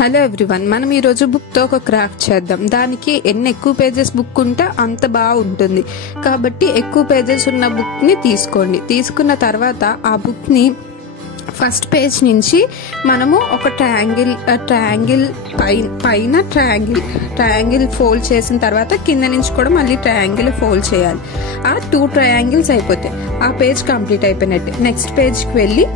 Hello everyone, మనం ఈ రోజు బుక్ తో ఒక క్రాఫ్ట్ చేద్దాం. దానికి ఎన్ని ఎక్కువ పేజెస్ బుక్ ఉంటే అంత బాగుంటుంది. కాబట్టి ఎక్కువ పేజెస్ ఉన్న బుక్ ని తీసుకోండి. తీసుకున్న తర్వాత ఆ బుక్ ని ఫస్ట్ పేజ్ నుంచి మనము ఒక ట్రయాంగిల్ పైన ట్రయాంగిల్ ఫోల్డ్ చేసిన తర్వాత కింద నుంచి కూడా మళ్ళీ ట్రయాంగిల్ ఫోల్డ్ చేయాలి. ఆ 2 ట్రయాంగిల్స్ అయిపోతాయి. ఆ పేజ్ కంప్లీట్ అయిపోయినట్టే. నెక్స్ట్ పేజ్కి వెళ్ళి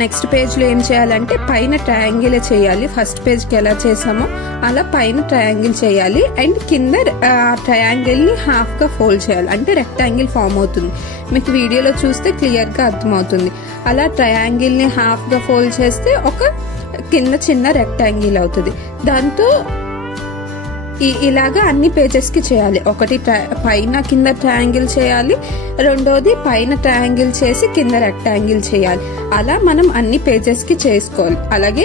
నెక్స్ట్ పేజ్లో ఏం చేయాలంటే పైన ట్రయాంగిల్ చేయాలి. ఫస్ట్ పేజ్కి ఎలా చేసామో అలా పైన ట్రయాంగిల్ చేయాలి. అండ్ కింద ఆ ట్రయాంగిల్ని హాఫ్గా ఫోల్డ్ చేయాలి. అంటే రెక్టాంగిల్ ఫామ్ అవుతుంది. మీకు వీడియోలో చూస్తే క్లియర్గా అర్థమవుతుంది. అలా ట్రయాంగిల్ని హాఫ్గా ఫోల్డ్ చేస్తే ఒక కింద చిన్న రెక్టాంగిల్ అవుతుంది. దాంతో ఇలాగా అన్ని పేజెస్ కి చేయాలి. ఒకటి పైన కింద ట్రయాంగిల్ చేయాలి, రెండోది పైన ట్రయాంగిల్ చేసి కింద రెక్టాంగిల్ చేయాలి. అలా మనం అన్ని పేజెస్ కి చేసుకోవాలి. అలాగే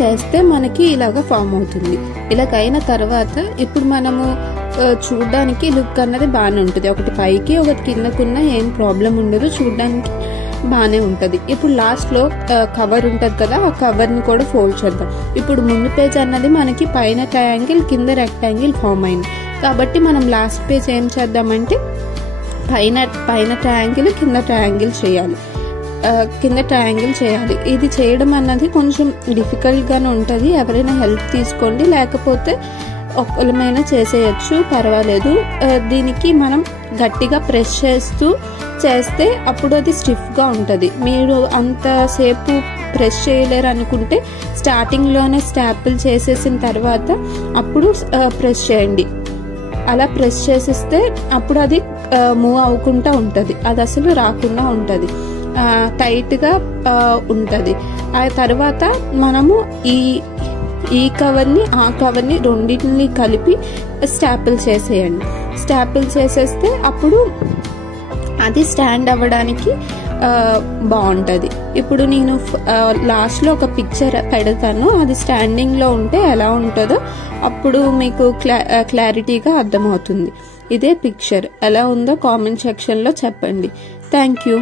చేస్తే మనకి ఇలాగా ఫామ్ అవుతుంది. ఇలాగైన తర్వాత ఇప్పుడు మనము చూడడానికి లుక్ అన్నది బాగానే ఉంటుంది. ఒకటి పైకి ఒకటి కిందకున్న ఏం ప్రాబ్లం ఉండదు, చూడడానికి బాగానే ఉంటుంది. ఇప్పుడు లాస్ట్లో కవర్ ఉంటుంది కదా, ఆ కవర్ని కూడా ఫోల్డ్ చేద్దాం. ఇప్పుడు ముందు పేజ్ అన్నది మనకి పైన ట్రయాంగిల్ కింద రెక్టాంగిల్ ఫామ్ అయింది. కాబట్టి మనం లాస్ట్ పేజ్ ఏం చేద్దామంటే పైన ట్రయాంగిల్ కింద ట్రయాంగిల్ చేయాలి. ఇది చేయడం అన్నది కొంచెం డిఫికల్ట్గానే ఉంటుంది. ఎవరైనా హెల్ప్ తీసుకోండి, లేకపోతే ఒకళ్ళమైనా చేసేయచ్చు, పర్వాలేదు. దీనికి మనం గట్టిగా ప్రెస్ చేస్తే అప్పుడు అది స్టిఫ్గా ఉంటుంది. మీరు అంతసేపు ప్రెస్ చేయలేరు అనుకుంటే స్టార్టింగ్లోనే స్టాపుల్ చేసేసిన తర్వాత అప్పుడు ప్రెస్ చేయండి. అలా ప్రెస్ చేసేస్తే అప్పుడు అది మూవ్ అవ్వకుండా ఉంటుంది. అది అసలు రాకుండా ఉంటుంది, టైట్గా ఉంటుంది. ఆ తర్వాత మనము ఈ కవర్ని ఆ కవర్ని రెండింటిని కలిపి స్టాపుల్ చేసేయండి. స్టాపుల్ చేసేస్తే అప్పుడు అది స్టాండ్ అవ్వడానికి బాగుంటుంది. ఇప్పుడు నేను లాస్ట్లో ఒక పిక్చర్ పెడతాను. అది స్టాండింగ్లో ఉంటే ఎలా ఉంటుందో అప్పుడు మీకు క్లారిటీగా అర్థమవుతుంది. ఇదే పిక్చర్ ఎలా ఉందో కామెంట్ సెక్షన్లో చెప్పండి. Thank you.